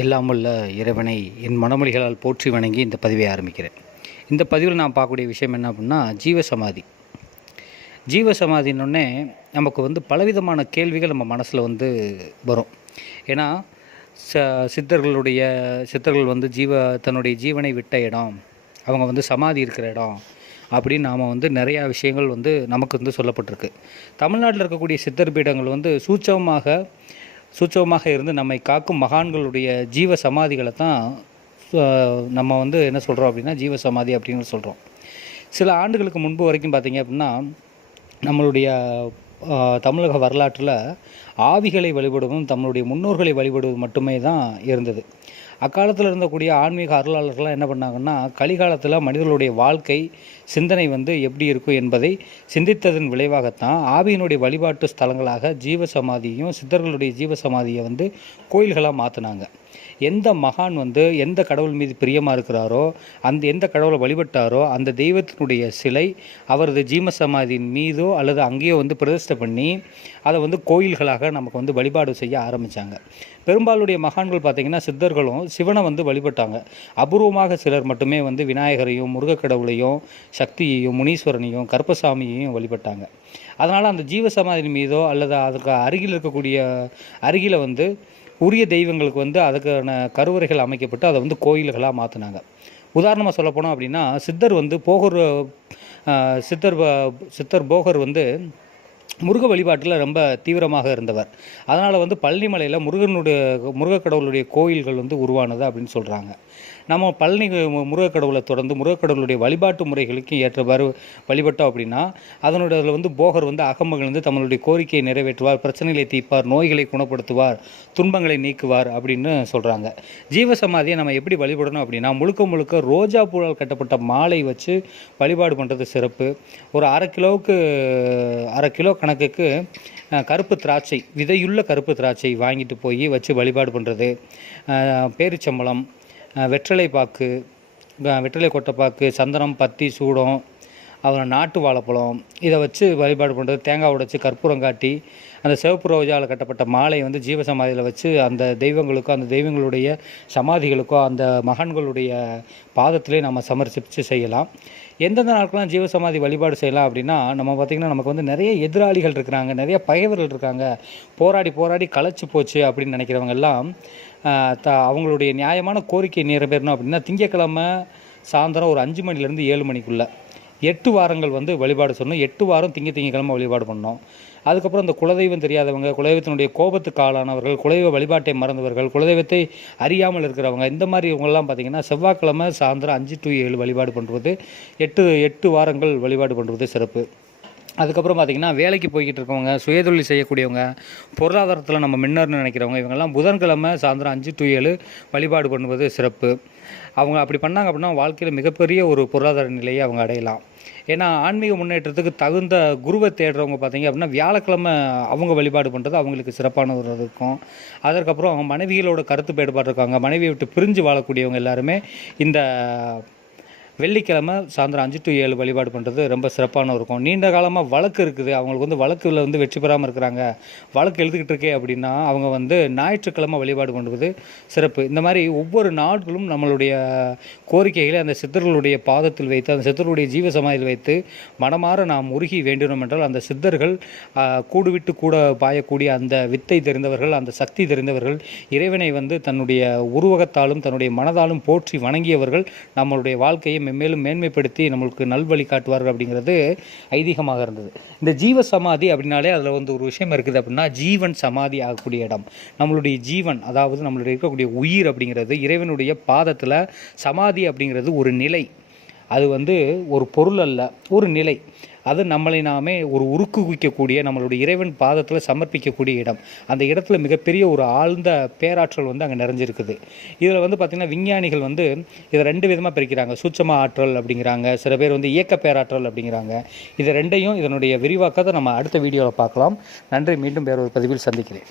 எல்லாம் வல்ல இறைவனை என் மனமொழிகளால் போற்றி வணங்கி இந்த பதிவை ஆரம்பிக்கிறேன். இந்த பதிவில் நான் பார்க்கக்கூடிய விஷயம் என்ன அப்படின்னா, ஜீவசமாதி. ஜீவசமாதின்னொன்னே நமக்கு பலவிதமான கேள்விகள் நம்ம மனசில் வரும். ஏன்னா சித்தர்கள் தன்னுடைய ஜீவனை விட்ட இடம், அவங்க சமாதி இருக்கிற இடம் அப்படின்னு நாம் நிறையா விஷயங்கள் நமக்கு சொல்லப்பட்டிருக்கு. தமிழ்நாட்டில் இருக்கக்கூடிய சித்தர் பீடங்கள் சூட்சமமாக இருந்து நம்மை காக்கும் மகான்களுடைய ஜீவ சமாதிகளை தான் நம்ம என்ன சொல்கிறோம் அப்படின்னா ஜீவசமாதி அப்படின்னு சொல்கிறோம். சில ஆண்டுகளுக்கு முன்பு வரைக்கும் பார்த்திங்க அப்படின்னா நம்மளுடைய தமிழக வரலாற்றில் ஆவிகளை வழிபடுவதும் நம்மளுடைய முன்னோர்களை வழிபடுவது மட்டுமே தான் இருந்தது. அக்காலத்தில் இருந்தக்கூடிய ஆன்மீக அருளாளர்கள்லாம் என்ன பண்ணாங்கன்னா, கலிகாலத்தில் மனிதர்களுடைய வாழ்க்கை சிந்தனை எப்படி இருக்கும் என்பதை சிந்தித்ததன் விளைவாகத்தான் ஆவியினுடைய வழிபாட்டு ஸ்தலங்களாக ஜீவசமாதியும் சித்தர்களுடைய ஜீவசமாதியை கோயில்களாக மாற்றினாங்க. எந்த மகான் எந்த கடவுள் மீது பிரியமாக இருக்கிறாரோ, எந்த கடவுளை வழிபட்டாரோ அந்த தெய்வத்தினுடைய சிலை அவரது ஜீவசமாதியின் மீதோ அல்லது அங்கேயோ பிரதிஷ்டை பண்ணி அதை கோயில்களாக நமக்கு வழிபாடு செய்ய ஆரம்பித்தாங்க. பெரும்பாலுடைய மகான்கள் பார்த்திங்கன்னா சித்தர்களும் சிவனை வழிபட்டாங்க. அபூர்வமாக சிலர் மட்டுமே விநாயகரையும் முருகக்கடவுளையும் சக்தியையும் முனீஸ்வரனையும் கருப்பசாமியையும் வழிபட்டாங்க. அதனால் அந்த ஜீவசமாதியின் மீதோ அல்லது அதுக்கு அருகில் உரிய தெய்வங்களுக்கு அதுக்கான கருவறைகள் அமைக்கப்பட்டு அதை கோயில்களாக மாற்றினாங்க. உதாரணமாக சொல்லப்போனோம் அப்படின்னா, சித்தர் போகர் முருக வழிபாட்டில் ரொம்ப தீவிரமாக இருந்தவர். அதனால் பழனி மலையில் முருகக்கடவுளுடைய கோயில்கள் உருவானது அப்படின்னு சொல்கிறாங்க. நம்ம பழனி முருகக்கடவுளை தொடர்ந்து முருகக்கடவுளுடைய வழிபாட்டு முறைகளுக்கு ஏற்றவாறு வழிபட்டோம் அப்படின்னா அதனுடைய போகர் அகமகிழ்ந்து தங்களுடைய கோரிக்கையை நிறைவேற்றுவார், பிரச்சனைகளை தீர்ப்பார், நோய்களை குணப்படுத்துவார், துன்பங்களை நீக்குவார் அப்படின்னு சொல்கிறாங்க. ஜீவசமாதியை நம்ம எப்படி வழிபடணும் அப்படின்னா, முழுக்க ரோஜா பூவால் கட்டப்பட்ட மாலை வச்சு வழிபாடு பண்ணுறது சிறப்பு. ஒரு அரை கிலோ கணக்குக்கு கருப்பு திராட்சை, விதையுள்ள கருப்பு திராட்சை வாங்கிட்டு போய் வச்சு வழிபாடு பண்ணுறது, பேரிச்சம்பளம், வெற்றிலை கொட்டைப்பாக்கு, சந்தனம், பத்தி, சூடம், அப்புறம் நாட்டு வாழைப்பழம் இதை வச்சு வழிபாடு பண்ணுறது, தேங்காய் உடைச்சி கற்பூரம் காட்டி அந்த சிவப்பு ரோஜாவில் கட்டப்பட்ட மாலை ஜீவசமாதியில் வச்சு அந்த தெய்வங்களுக்கோ அந்த தெய்வங்களுடைய சமாதிகளுக்கோ அந்த மகான்களுடைய பாதத்திலே நம்ம சமர்ப்பித்து செய்யலாம். எந்தெந்த நாட்கள்லாம் ஜீவசமாதி வழிபாடு செய்யலாம் அப்படின்னா, நம்ம பார்த்திங்கன்னா நமக்கு நிறைய எதிராளிகள் இருக்கிறாங்க, நிறைய பகைவர்கள் இருக்காங்க, போராடி களைச்சி போச்சு அப்படின்னு நினைக்கிறவங்க எல்லாம் அவங்களுடைய நியாயமான கோரிக்கை நிறைவேறணும் அப்படின்னா திங்கக்கிழமை சாயந்தரம் ஒரு 5 மணிலேருந்து 7 மணிக்குள்ளே 8 வாரங்கள் வழிபாடு சொல்லணும். 8 வாரம் திங்கக்கிழமை வழிபாடு பண்ணோம். அதுக்கப்புறம் அந்த குலதெய்வம் தெரியாதவங்க, குலதெய்வத்தினுடைய கோபத்துக்கு ஆளானவர்கள், குலதெய்வ வழிபாட்டை மறந்தவர்கள், குலதெய்வத்தை அறியாமல் இருக்கிறவங்க, இந்த மாதிரி இவங்கெல்லாம் பார்த்திங்கன்னா செவ்வாய்க்கிழமை சாயந்தரம் 5 to 7 வழிபாடு பண்ணுறது, 8 வாரங்கள் வழிபாடு பண்ணுறது சிறப்பு. அதுக்கப்புறம் பார்த்திங்கன்னா வேலைக்கு போய்கிட்டு இருக்கவங்க, சுயதொழில் செய்யக்கூடியவங்க, பொருளாதாரத்தில் நம்ம முன்னேறணும்னு நினைக்கிறவங்க, இவங்கெல்லாம் புதன்கிழமை சாயந்தரம் 5 to 7 வழிபாடு பண்ணுவது சிறப்பு. அவங்க அப்படி பண்ணாங்க அப்படின்னா வாழ்க்கையில் மிகப்பெரிய ஒரு பொருளாதார நிலையை அவங்க அடையலாம். ஏன்னா ஆன்மீக முன்னேற்றத்துக்கு தகுந்த குருவை தேடுறவங்க பார்த்திங்க அப்படின்னா வியாழக்கிழமை அவங்க வழிபாடு பண்ணுறது அவங்களுக்கு சிறப்பான ஒரு இருக்கும். அதற்கப்புறம் அவங்க மனைவிகளோட கருத்து வேறுபாடு இருக்காங்க, மனைவியை விட்டு பிரிஞ்சு வாழக்கூடியவங்க எல்லாருமே இந்த வெள்ளிக்கிழமை சாயந்தரம் 5 to 7 வழிபாடு பண்ணுறது ரொம்ப சிறப்பான இருக்கும். நீண்ட காலமாக வழக்கு இருக்குது, அவங்களுக்கு வழக்கில் வெற்றி பெறாமல் இருக்கிறாங்க, வழக்கு எழுதிக்கிட்டு இருக்கே அப்படின்னா அவங்க ஞாயிற்றுக்கிழமை வழிபாடு பண்ணுவது சிறப்பு. இந்த மாதிரி ஒவ்வொரு நாட்களும் நம்மளுடைய கோரிக்கைகளை அந்த சித்தர்களுடைய பாதத்தில் வைத்து, அந்த சித்தர்களுடைய ஜீவசமாதியில் வைத்து மனமாற நாம் உருகி வேண்டினோம் என்றால் அந்த சித்தர்கள் கூடுவிட்டு கூட பாயக்கூடிய அந்த வித்தை தெரிந்தவர்கள், அந்த சக்தி தெரிந்தவர்கள், இறைவனை தன்னுடைய உருவகத்தாலும் தன்னுடைய மனதாலும் போற்றி வணங்கியவர்கள் நம்மளுடைய வாழ்க்கையை மேலும் மேன்மைப்படுத்தி நம்மளுக்கு நல்வழி காட்டுவார்கள் அப்படிங்கிறது ஐதீகமாக இருந்தது. இந்த ஜீவசமாதி அப்படின்னாலே அதில் ஒரு விஷயம் இருக்குது அப்படின்னா, ஜீவன் சமாதி ஆகக்கூடிய இடம். நம்மளுடைய ஜீவன், அதாவது நம்மளுடைய இருக்கக்கூடிய உயிர் அப்படிங்கிறது இறைவனுடைய பாதத்தில், சமாதி அப்படிங்கிறது ஒரு நிலை, அது ஒரு பொருள் அல்ல, ஒரு நிலை. அது நம்மளை நாமே ஒரு உருக்குவிக்கக்கூடிய, நம்மளுடைய இறைவன் பாதத்தில் சமர்ப்பிக்கக்கூடிய இடம். அந்த இடத்துல மிகப்பெரிய ஒரு ஆழ்ந்த பேராற்றல் அங்கே நிறைஞ்சிருக்குது. இதில் பார்த்திங்கன்னா விஞ்ஞானிகள் இதை 2 விதமாக பிரிக்கிறாங்க. சூட்சம ஆற்றல் அப்படிங்கிறாங்க, சில பேர் இயக்க பேராற்றல் அப்படிங்கிறாங்க. இது ரெண்டையும் இதனுடைய விரிவாக்கத்தை நம்ம அடுத்த வீடியோவில் பார்க்கலாம். நன்றி. மீண்டும் வேறொரு பதிவில் சந்திக்கிறேன்.